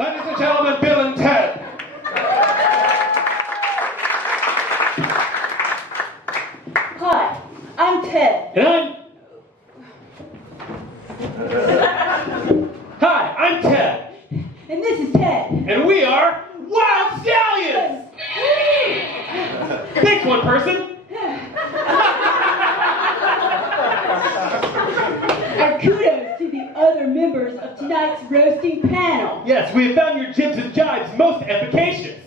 Ladies and gentlemen, Bill and Ted. Hi, I'm Ted. And Hi, I'm Ted. And this is Ted. And we are Wild Stallions! Thanks, one person. Our kudos to the other members of tonight's roasting panel. Yes, we have found your jibs and jibes most efficacious.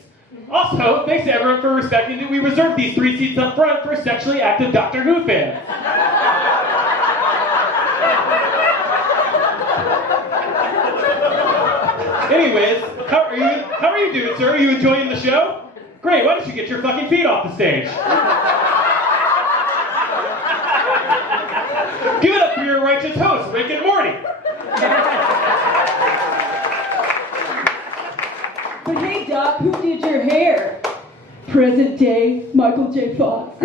Also, thanks to everyone for respecting that we reserved these 3 seats up front for sexually active Doctor Who fans. Anyways, how are you doing, sir? Are you enjoying the show? Great, why don't you get your fucking feet off the stage? Give it up for your righteous host, Rick and Morty. But hey, Doc, who did your hair? Present day Michael J. Fox.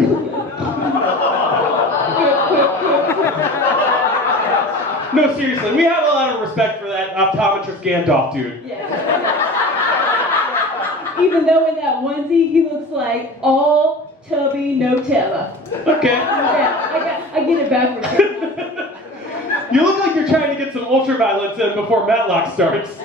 No, seriously, we have a lot of respect for that optometrist Gandalf dude. Yeah. Even though in that onesie he looks like all tubby Nutella. Okay. Yeah, I get it backwards. You look like you're trying to get some ultraviolence in before Matlock starts.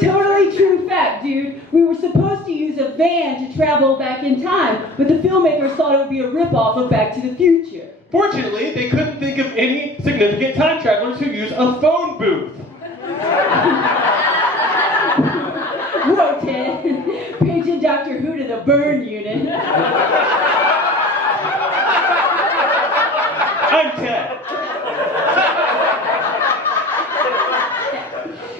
Totally true fact, dude. We were supposed to use a van to travel back in time, but the filmmakers thought it would be a ripoff of Back to the Future. Fortunately, they couldn't think of any significant time travelers who use a phone booth. Whoa, Ted. Paging Doctor Who to the burn unit. I'm Ted.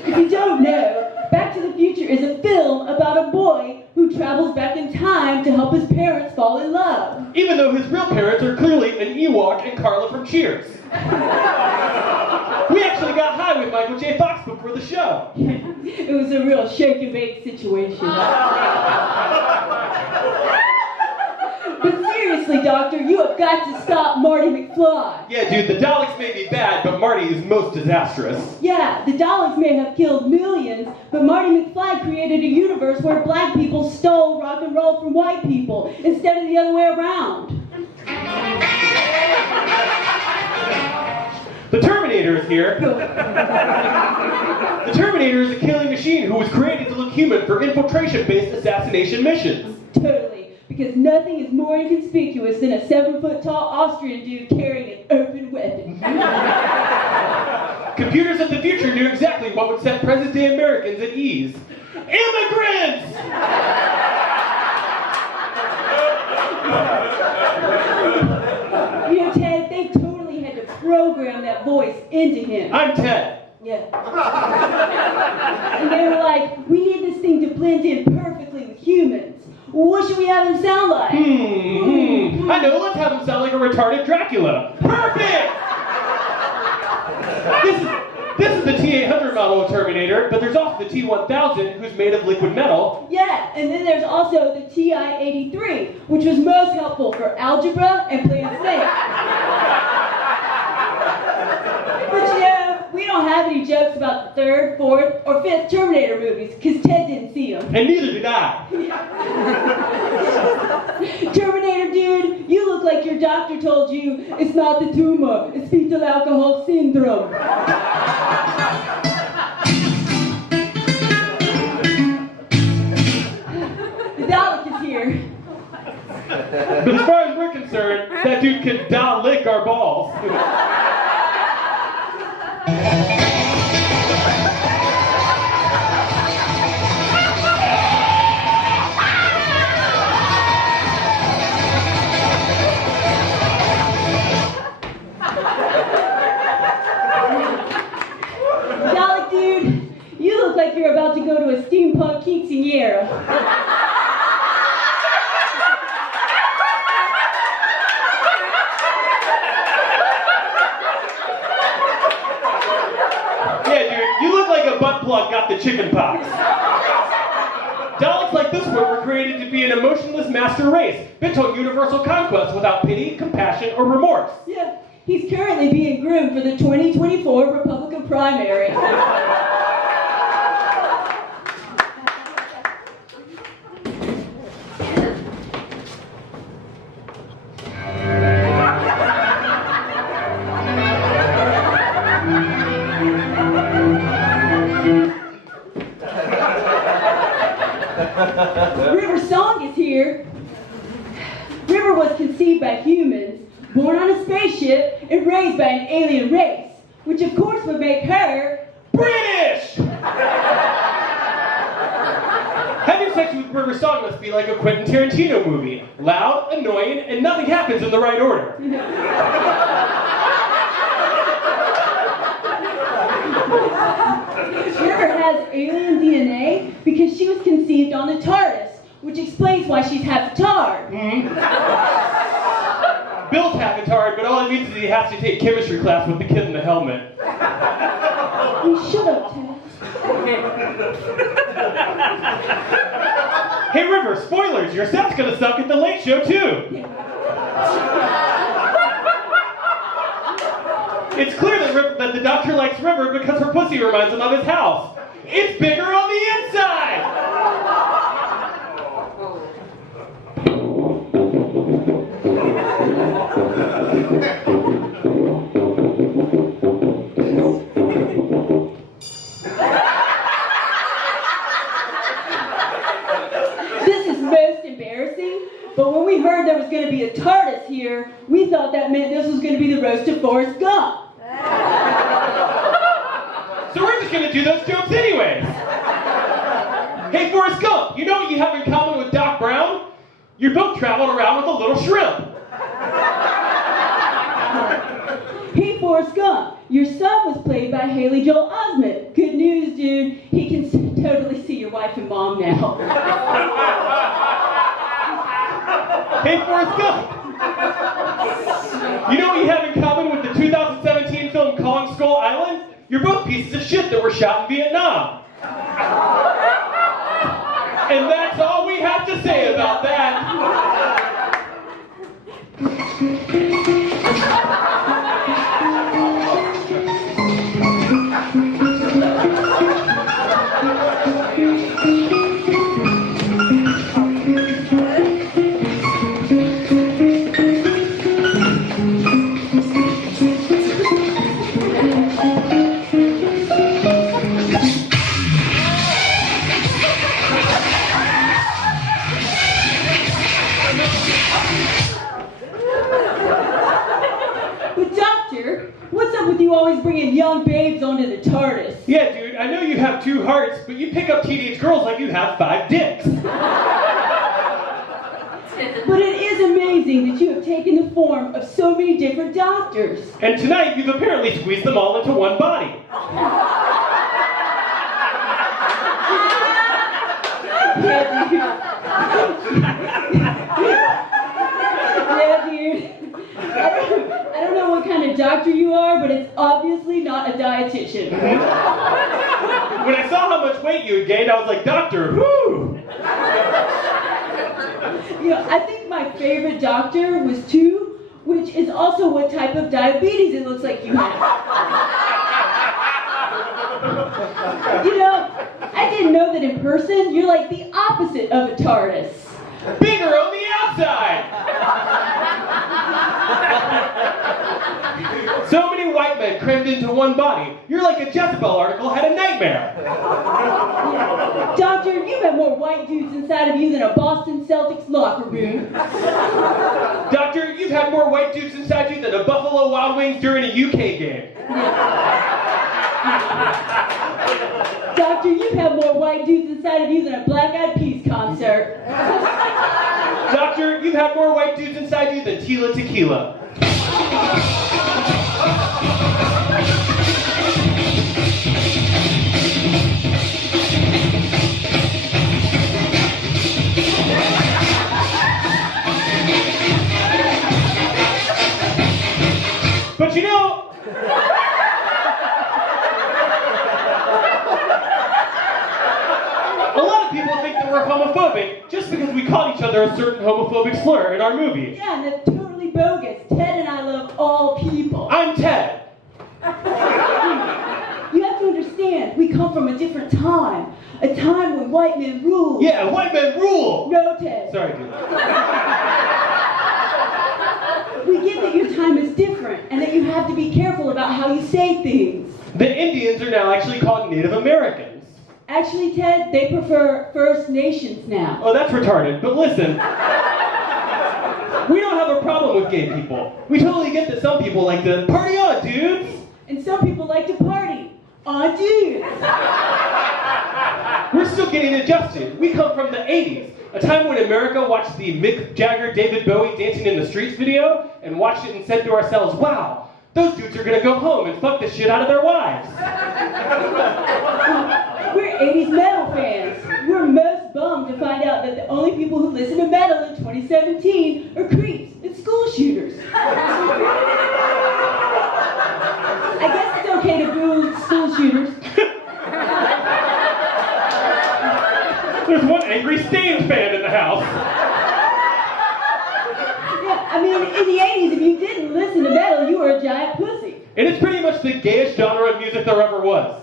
If you don't know, Back to the Future is a film about a boy who travels back in time to help his parents fall in love. Even though his real parents are clearly an Ewok and Carla from Cheers. We actually got high with Michael J. Fox before the show. It was a real shake and bake situation. But seriously, Doctor, you have got to stop Marty McFly. Yeah, dude, the Daleks may be bad, but Marty is most disastrous. Yeah, the Daleks may have killed millions, but Marty McFly created a universe where black people stole rock and roll from white people instead of the other way around. The Terminator is here. The Terminator is a killing machine who was created to look human for infiltration-based assassination missions. Totally. Because nothing is more inconspicuous than a 7-foot-tall Austrian dude carrying an open weapon. Computers of the future knew exactly what would set present-day Americans at ease. Immigrants! You know, Ted, they totally had to program that voice into him. I'm Ted. Yeah. And they were like, we need this thing to blend in perfectly with humans. What should we have him sound like? I know, let's have him sound like a retarded Dracula. Perfect! This is the T-800 model of Terminator, but there's also the T-1000, who's made of liquid metal. Yeah, and then there's also the TI-83, which was most helpful for algebra and playing Snake. But you know, we don't have any jokes about the 3rd, 4th, or 5th Terminator movies, because Ted didn't see them. And neither did I. Terminator dude, you look like your doctor told you it's not the tumor, it's fetal alcohol syndrome. The Dalek is here. But as far as we're concerned, that dude can lick our balls. Dalek dude, you look like you're about to go to a steampunk quinceañera. Butt plug got the chicken pox. Daleks like this one were created to be an emotionless master race, bent on universal conquest without pity, compassion, or remorse. Yeah, He's currently being groomed for the 2024 Republican primary. River Song is here. River was conceived by humans, born on a spaceship, and raised by an alien race, which of course would make her British! Having sex with River Song must be like a Quentin Tarantino movie. Loud, annoying, and nothing happens in the right order. River has alien DNA because she was conceived on the TARDIS, which explains why she's half retard. Bill's half retarded, but all it means is he has to take chemistry class with the kid in the helmet. You shut up, Ted. Hey River, spoilers, your set's gonna suck at the Late Show too. It's clear that the doctor likes River because her pussy reminds him of his house. It's bigger on the inside! This is most embarrassing, but when we heard there was going to be a TARDIS here, we thought that meant this was going to be the roast of Forrest Gump. So we're just gonna do those jokes anyways. Hey Forrest Gump, you know what you have in common with Doc Brown? You're both traveling around with a little shrimp. Hey Forrest Gump, your son was played by Haley Joel Osment. Good news, dude. He can totally see your wife and mom now. Hey Forrest Gump, you know what you have in common with the 2017 film Kong Skull Island? You're both pieces of shit that were shot in Vietnam. And that's all we have to say about that. Always bringing young babes onto the TARDIS. Yeah, dude, I know you have 2 hearts, but you pick up teenage girls like you have 5 dicks. But it is amazing that you have taken the form of so many different doctors. And tonight, you've apparently squeezed them all into one body. Yeah, dude. I don't know what kind of doctor you are, but it's obviously not a dietitian. When I saw how much weight you had gained, I was like, Doctor, whoo! You know, I think my favorite doctor was 2, which is also what type of diabetes it looks like you have. You know, I didn't know that in person, you're like the opposite of a TARDIS. Bigger on the outside! So many white men crammed into one body. You're like a Jezebel article had a nightmare. Doctor, you have more white dudes inside of you than a Boston Celtics locker room. Doctor, you've had more white dudes inside you than a Buffalo Wild Wings during a UK game. Doctor, you have more white dudes inside of you than a Black Eyed Peas concert. Doctor, you've had more white dudes inside you than Tila Tequila. But you know, a lot of people think that we're homophobic just because we call each other a certain homophobic slur in our movie. Yeah, and that's totally bogus. Ted and I love all people. understand. We come from a different time. A time when white men ruled. Yeah, white men rule! No, Ted. Sorry, dude. We get that your time is different and that you have to be careful about how you say things. The Indians are now actually called Native Americans. Actually, Ted, they prefer First Nations now. Oh, that's retarded, but listen. We don't have a problem with gay people. We totally get that some people like to party on, dudes! And some people like to party. On dudes. We're still getting adjusted. We come from the 80s, a time when America watched the Mick Jagger, David Bowie Dancing in the Streets video and watched it and said to ourselves, wow, those dudes are gonna go home and fuck the shit out of their wives. We're 80s metal fans. We're most bummed to find out that the only people who listen to metal in 2017 are creeps and school shooters. I guess it's okay to boo school shooters. There's one angry Stained fan in the house. Yeah, I mean, in the 80s, if you didn't listen to metal, you were a giant pussy. And it's pretty much the gayest genre of music there ever was.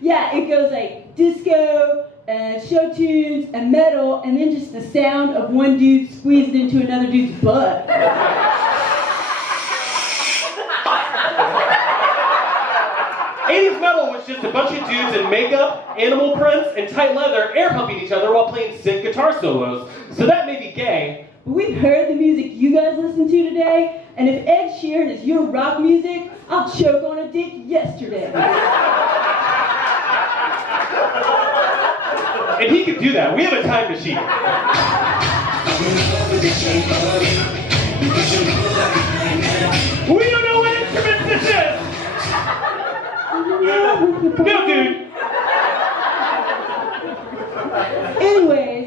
Yeah, it goes like disco, and show tunes, and metal, and then just the sound of one dude squeezed into another dude's butt. 80s metal was just a bunch of dudes in makeup, animal prints, and tight leather air pumping each other while playing sick guitar solos. So that may be gay. But we've heard the music you guys listen to today, and if Ed Sheeran is your rock music, I'll choke on a dick yesterday. And he could do that. We have a time machine. We don't know what instrument this is! No, dude. Anyways,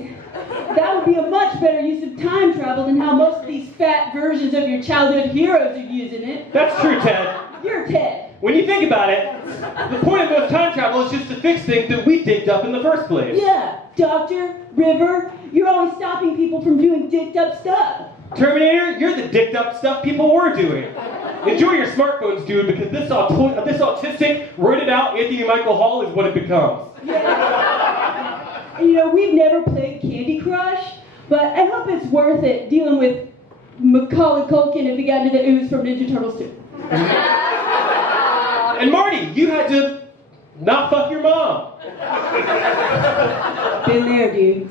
that would be a much better use of time travel than how most of these fat versions of your childhood heroes are using it. That's true, Ted. You're Ted. When you think about it, the point of most time travel is just to fix things that we digged up in the first place. Yeah, Doctor, River, you're always stopping people from doing dicked up stuff. Terminator, you're the dicked up stuff people were doing. Enjoy your smartphones, dude, because this autistic, roided out Anthony Michael Hall is what it becomes. Yeah. You know, we've never played Candy Crush, but I hope it's worth it dealing with Macaulay Culkin if he got into the ooze from Ninja Turtles 2. And Marty, you had to not fuck your mom. Been there, dude.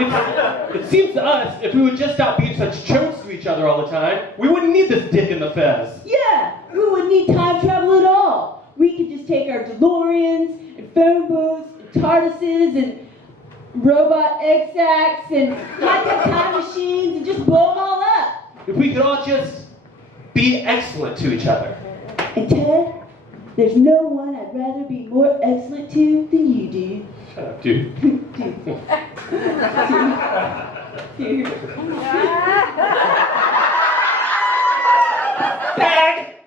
It seems to us, if we would just stop being such chokes to each other all the time, we wouldn't need this dick in the fez. Yeah, we wouldn't need time travel at all. We could just take our DeLoreans and phone booths and TARDISes and robot egg sacs and high-tech time machines and just blow them all up. If we could all just be excellent to each other. And Ted, there's no one I'd rather be more excellent to than you, dude. Shut up, dude. Dude. Bag!